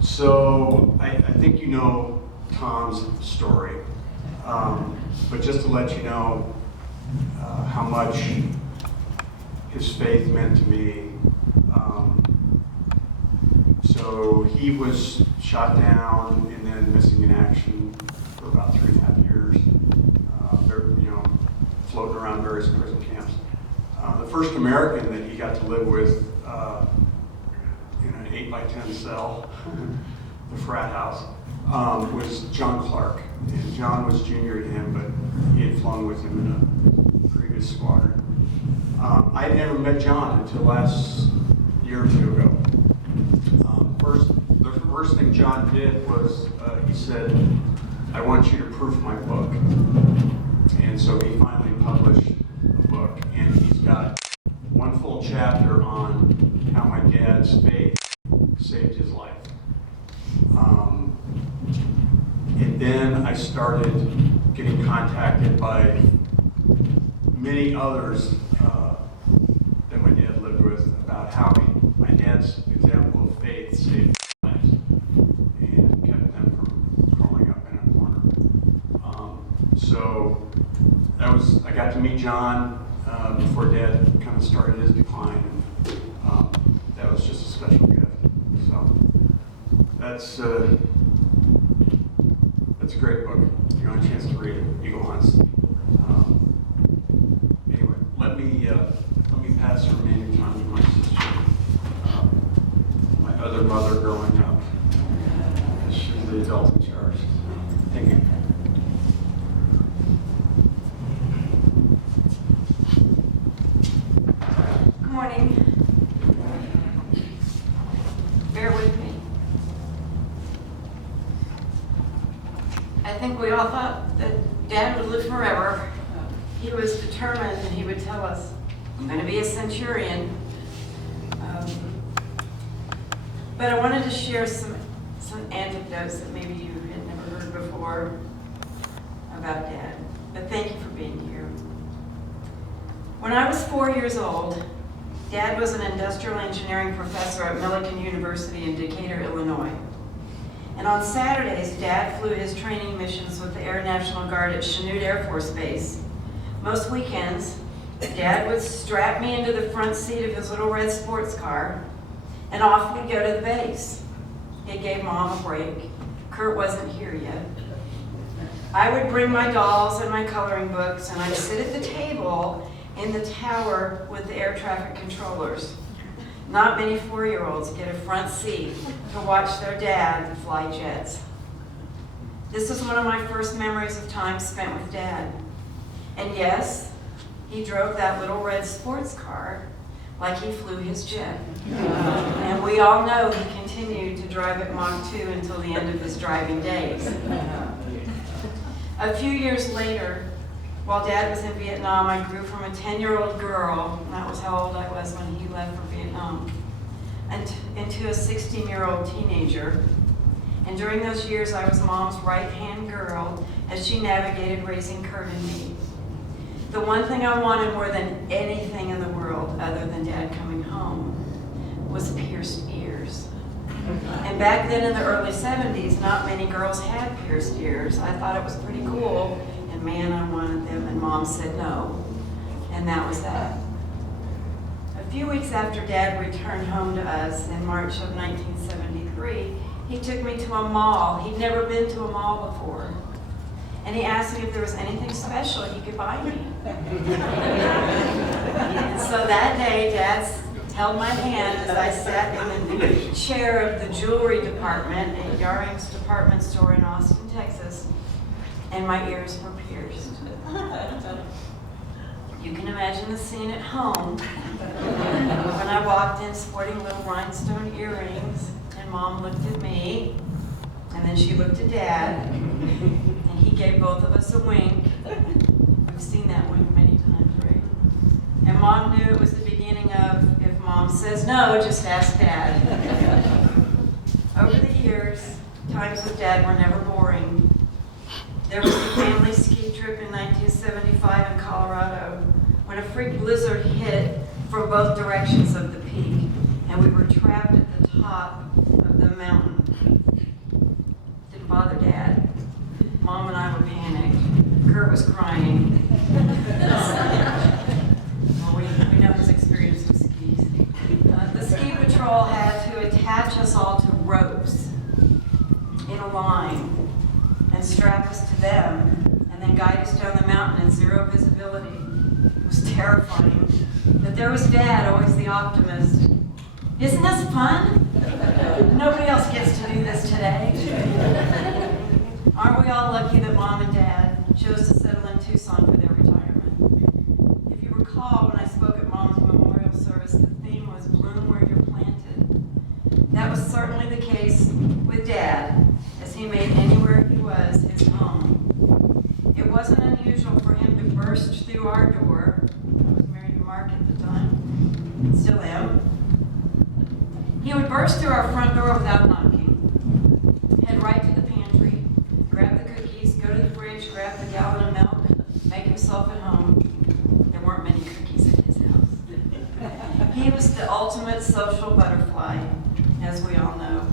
So I think you know Tom's story, but just to let you know how much his faith meant to me. So he was shot down and then missing in action for about 3.5 years, floating around various prison camps. The first American that he got to live with in an 8x10 cell, the frat house, was John Clark. And John was junior to him, but he had flown with him in a previous squadron. I had never met John until last year or two ago. The first thing John did was he said, "I want you to proof my book." And so he finally published a book, and he's got one full chapter on how my dad's faith saved his life. And then I started getting contacted by many others that my dad lived with about how my dad's example of faith saved lives and kept them from crawling up in a corner. So I got to meet John before Dad kind of started his decline, and that was just a special gift. So that's a great book. If you want a chance to read it, Eagle Hunts. Anyway, let me pass the remaining time to my sister, my other mother growing up. She's the adult in charge. Thank you. Good morning. Bear with me. I think we all thought that Dad would live forever. He was determined, and he would tell us, "I'm going to be a centurion." But I wanted to share some anecdotes that maybe you had never heard before about Dad. But thank you for being here. When I was 4 years old, Dad was an industrial engineering professor at Millikan University in Decatur, Illinois. And on Saturdays, Dad flew his training missions with the Air National Guard at Chanute Air Force Base. Most weekends, Dad would strap me into the front seat of his little red sports car, and off we'd go to the base. It gave Mom a break. Kurt wasn't here yet. I would bring my dolls and my coloring books, and I'd sit at the table in the tower with the air traffic controllers. Not many 4-year-olds get a front seat to watch their dad fly jets. This is one of my first memories of time spent with Dad. And yes, he drove that little red sports car like he flew his jet. And we all know he continued to drive at Mach 2 until the end of his driving days. A few years later, while Dad was in Vietnam, I grew from a 10-year-old girl, and that was how old I was when he left for Vietnam, and into a 16-year-old teenager. And during those years, I was Mom's right-hand girl as she navigated raising Kurt and me. The one thing I wanted more than anything in the world, other than Dad coming home, was pierced ears. And back then in the early 70s, not many girls had pierced ears. I thought it was pretty cool, and man, I wanted them, and Mom said no. And that was that. A few weeks after Dad returned home to us in March of 1973, he took me to a mall. He'd never been to a mall before. And he asked me if there was anything special he could buy me. And so that day, Dad held my hand as I sat in the chair of the jewelry department at Yaring's department store in Austin, Texas, and my ears were pierced. You can imagine the scene at home when I walked in sporting little rhinestone earrings, and Mom looked at me, and then she looked at Dad, and he gave both of us a wink. We've seen that wink many times, right? And Mom knew it was the beginning of, if Mom says no, just ask Dad. Over the years, times with Dad were never boring. There was a family ski trip in 1975 in Colorado when a freak blizzard hit from both directions of the peak, and we were trapped at the top of mountain. Didn't bother Dad. Mom and I were panicked. Kurt was crying. Well, we know his experience with skis. The ski patrol had to attach us all to ropes in a line and strap us to them and then guide us down the mountain in zero visibility. It was terrifying. But there was Dad, always the optimist. Isn't this fun? Nobody else gets to do this today. Aren't we all lucky that Mom and Dad chose to settle in Tucson for their retirement? If you recall, when I spoke at Mom's memorial service, the theme was bloom where you're planted. That was certainly the case with Dad, as he made anywhere he was his home. It wasn't unusual for him to burst through our door. I was married to Mark at the time, still am. He would burst through our front door without knocking, head right to the pantry, grab the cookies, go to the fridge, grab the gallon of milk, make himself at home. There weren't many cookies at his house. He was the ultimate social butterfly, as we all know.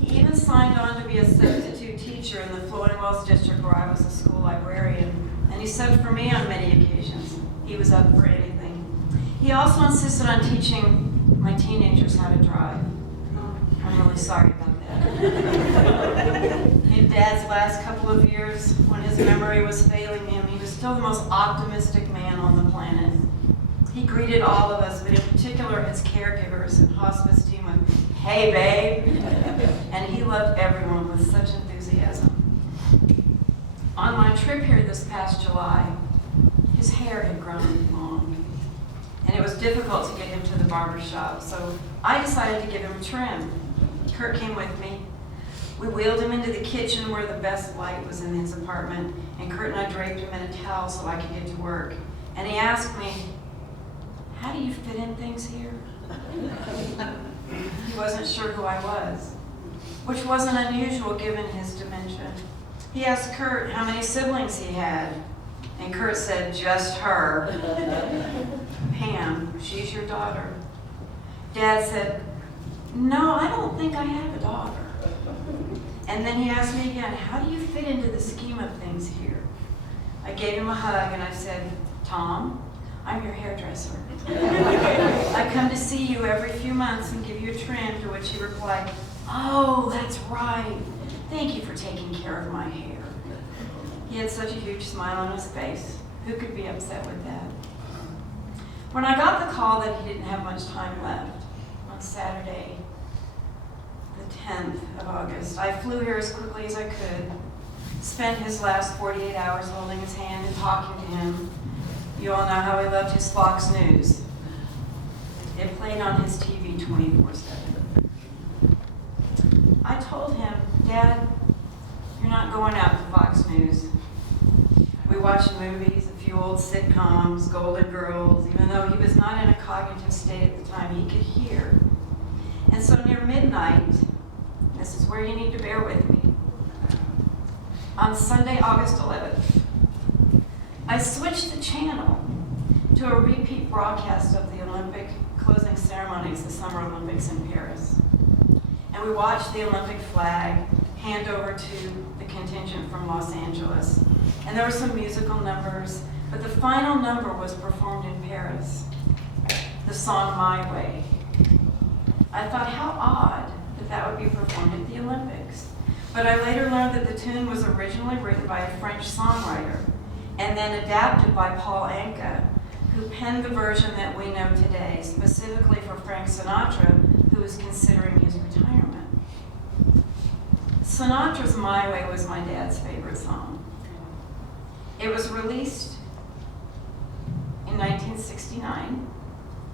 He even signed on to be a substitute teacher in the Floating Wells district where I was a school librarian, and he said for me on many occasions, he was up for anything. He also insisted on teaching my teenagers how to drive. I'm really sorry about that. In Dad's last couple of years, when his memory was failing him, he was still the most optimistic man on the planet. He greeted all of us, but in particular his caregivers and hospice team with, "Hey, babe." And he loved everyone with such enthusiasm. On my trip here this past July, his hair had grown long, and it was difficult to get him to the barber shop, so I decided to give him a trim. Kurt came with me. We wheeled him into the kitchen where the best light was in his apartment, and Kurt and I draped him in a towel so I could get to work. And he asked me, "How do you fit in things here?" He wasn't sure who I was, which wasn't unusual given his dementia. He asked Kurt how many siblings he had, and Kurt said, "Just her. Pam, she's your daughter." Dad said, "No, I don't think I have a daughter." And then he asked me again, "How do you fit into the scheme of things here?" I gave him a hug and I said, "Tom, I'm your hairdresser. I come to see you every few months and give you a trim," to which he replied, "Oh, that's right. Thank you for taking care of my hair." He had such a huge smile on his face. Who could be upset with that? When I got the call that he didn't have much time left, on Saturday, the 10th of August, I flew here as quickly as I could, spent his last 48 hours holding his hand and talking to him. You all know how he loved his Fox News. It played on his TV 24/7. I told him, "Dad, you're not going out to Fox News." We watched movies, a few old sitcoms, Golden Girls. Even though he was not in a cognitive state at the time, he could hear. And so near midnight, this is where you need to bear with me, on Sunday, August 11th, I switched the channel to a repeat broadcast of the Olympic closing ceremonies, the Summer Olympics in Paris. And we watched the Olympic flag hand over to the contingent from Los Angeles. And there were some musical numbers, but the final number was performed in Paris, the song "My Way." I thought how odd that that would be performed at the Olympics. But I later learned that the tune was originally written by a French songwriter and then adapted by Paul Anka, who penned the version that we know today, specifically for Frank Sinatra, who was considering his retirement. Sinatra's "My Way" was my dad's favorite song. It was released in 1969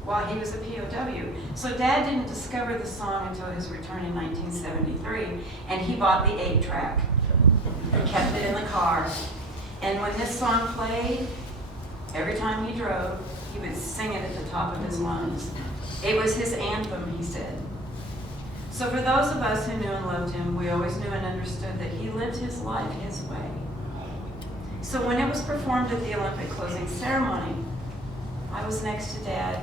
while he was a POW. So Dad didn't discover the song until his return in 1973, and he bought the 8-track and kept it in the car. And when this song played, every time he drove, he would sing it at the top of his lungs. It was his anthem, he said. So for those of us who knew and loved him, we always knew and understood that he lived his life his way. So when it was performed at the Olympic closing ceremony, I was next to Dad.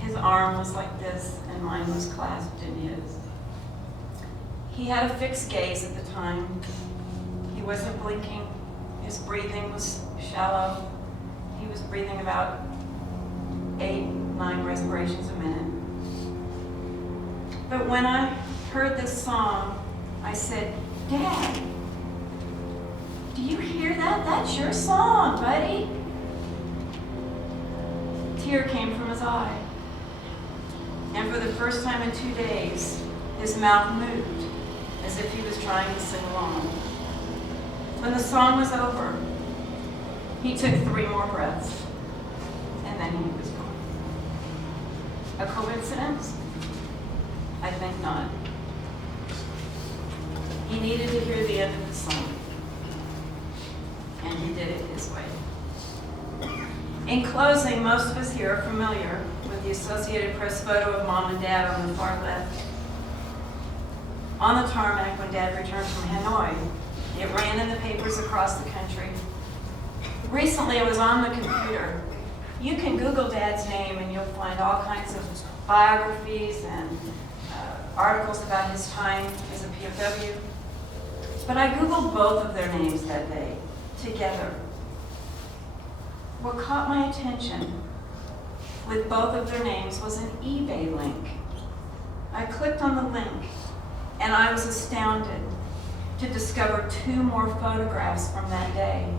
His arm was like this, and mine was clasped in his. He had a fixed gaze at the time. He wasn't blinking. His breathing was shallow. He was breathing about 8, 9 respirations a minute. But when I heard this song, I said, "Dad, do you hear that? That's your song, buddy." A tear came from his eye. And for the first time in 2 days, his mouth moved as if he was trying to sing along. When the song was over, he took 3 more breaths, and then he was gone. A coincidence? I think not. He needed to hear the end of the song, and he did it his way. In closing, most of us here are familiar with the Associated Press photo of Mom and Dad on the far left. On the tarmac when Dad returned from Hanoi, it ran in the papers across the country. Recently, it was on the computer. You can Google Dad's name and you'll find all kinds of biographies and articles about his time as a POW. But I Googled both of their names that day, together. What caught my attention with both of their names was an eBay link. I clicked on the link, and I was astounded to discover 2 more photographs from that day.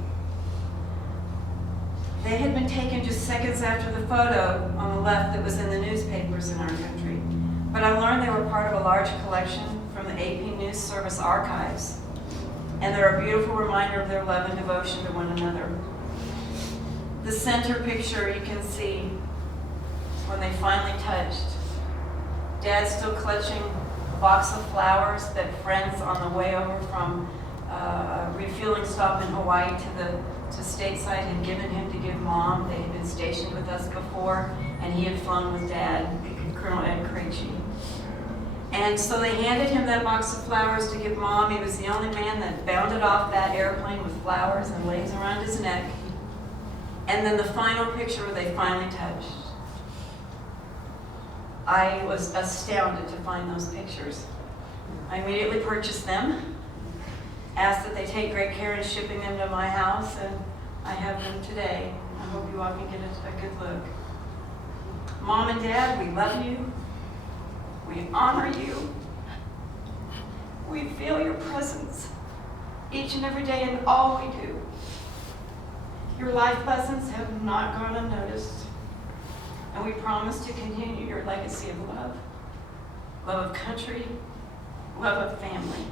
They had been taken just seconds after the photo on the left that was in the newspapers in our country. But I learned they were part of a large collection from the AP News Service archives. And they're a beautiful reminder of their love and devotion to one another. The center picture you can see when they finally touched. Dad still clutching a box of flowers that friends on the way over from a refueling stop in Hawaii to stateside had given him to give Mom. They had been stationed with us before, and he had flown with Dad, Colonel Ed Krejci. And so they handed him that box of flowers to give Mom. He was the only man that bounded off that airplane with flowers and legs around his neck. And then the final picture where they finally touched. I was astounded to find those pictures. I immediately purchased them, asked that they take great care in shipping them to my house, and I have them today. I hope you all can get a good look. Mom and Dad, we love you. We honor you. We feel your presence each and every day in all we do. Your life lessons have not gone unnoticed, and we promise to continue your legacy of love, love of country, love of family.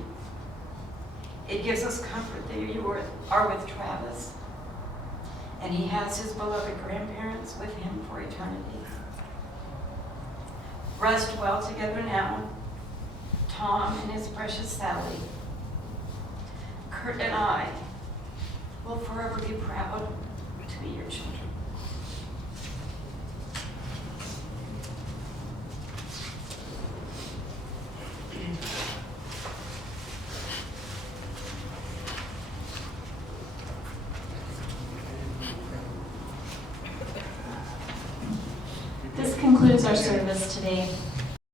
It gives us comfort that you are with Travis, and he has his beloved grandparents with him for eternity. Rest well together now, Tom and his precious Sally. Kurt and I will forever be proud to be your children. This concludes our service today.